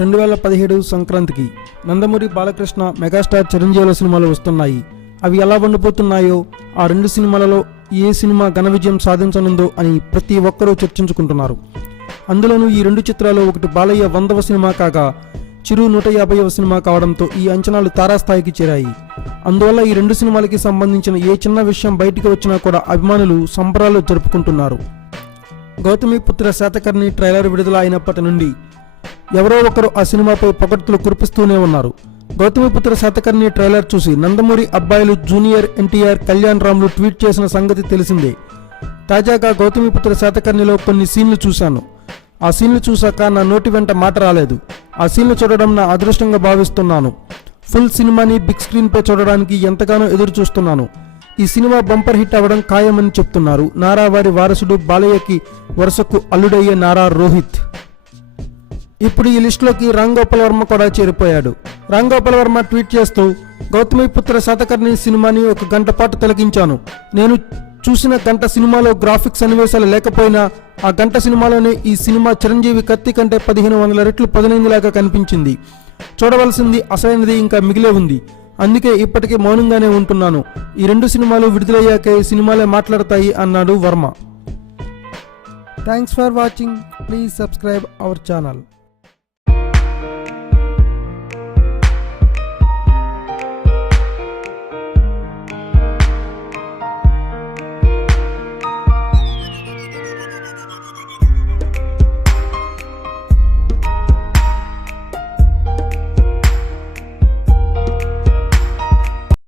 2017 సంక్రాంతికి నందమూరి బాలకృష్ణ మెగాస్టార్ చిరంజీవుల సినిమాలు వస్తున్నాయి. అవి ఎలా ఉండబోతున్నాయో, ఆ రెండు సినిమాలలో ఏ సినిమా ఘన విజయం సాధించనుందో అని ప్రతి ఒక్కరూ చర్చించుకుంటున్నారు. అందులోనూ ఈ రెండు చిత్రాలు ఒకటి బాలయ్య 100వ సినిమా కాగా చిరు 150వ సినిమా కావడంతో ఈ అంచనాలు తారాస్థాయికి చేరాయి. అందువల్ల ఈ రెండు సినిమాలకి సంబంధించిన ఏ చిన్న విషయం బయటికి వచ్చినా కూడా అభిమానులు సంబరాలు జరుపుకుంటున్నారు. గౌతమిపుత్ర శాతకర్ణి ట్రైలర్ విడుదల అయినప్పటి నుండి ఎవరో ఒకరు ఆ సినిమాపై పొగడ్తలు కురిపిస్తూనే ఉన్నారు. గౌతమిపుత్ర శాతకర్ణి ట్రైలర్ చూసి నందమూరి అబ్బాయిలు జూనియర్ ఎన్టీఆర్, కళ్యాణ్ రామ్లు ట్వీట్ చేసిన సంగతి తెలిసిందే. తాజాగా గౌతమిపుత్ర శాతకర్ణిలో కొన్ని సీన్లు చూశాను. ఆ సీన్లు చూశాక నా నోటి వెంట మాట రాలేదు. ఆ సీన్లు చూడడం నా అదృష్టంగా భావిస్తున్నాను. ఫుల్ సినిమాని బిగ్ స్క్రీన్పై చూడడానికి ఎంతగానో ఎదురు చూస్తున్నాను. ఈ సినిమా బంపర్ హిట్ అవ్వడం ఖాయమని చెప్తున్నారు నారా వారి వారసుడు, బాలయ్యకి వరుసకు అల్లుడయ్యే నారా రోహిత్. ఇప్పుడు ఈ లిస్టులోకి రామ్ గోపాల్ వర్మ కూడా చేరిపోయాడు. రామ్ గోపాల్ వర్మ ట్వీట్ చేస్తూ, గౌతమిపుత్ర శాతకర్ణి సినిమాని 1 గంట పాటు తిలకించాను. నేను చూసిన గంట సినిమాలో గ్రాఫిక్స్ సన్నివేశాలు లేకపోయినా ఆ గంట సినిమాలోనే ఈ సినిమా చిరంజీవి కత్తి కంటే 1500 రెట్లు పదునైందిలాగా కనిపించింది. చూడవలసింది అసలైనది ఇంకా మిగిలే ఉంది. అందుకే ఇప్పటికే మౌనంగానే ఉంటున్నాను. ఈ రెండు సినిమాలు విడుదలయ్యాకే సినిమాలే మాట్లాడతాయి అన్నాడు Varma. Thanks for watching. Please subscribe our channel.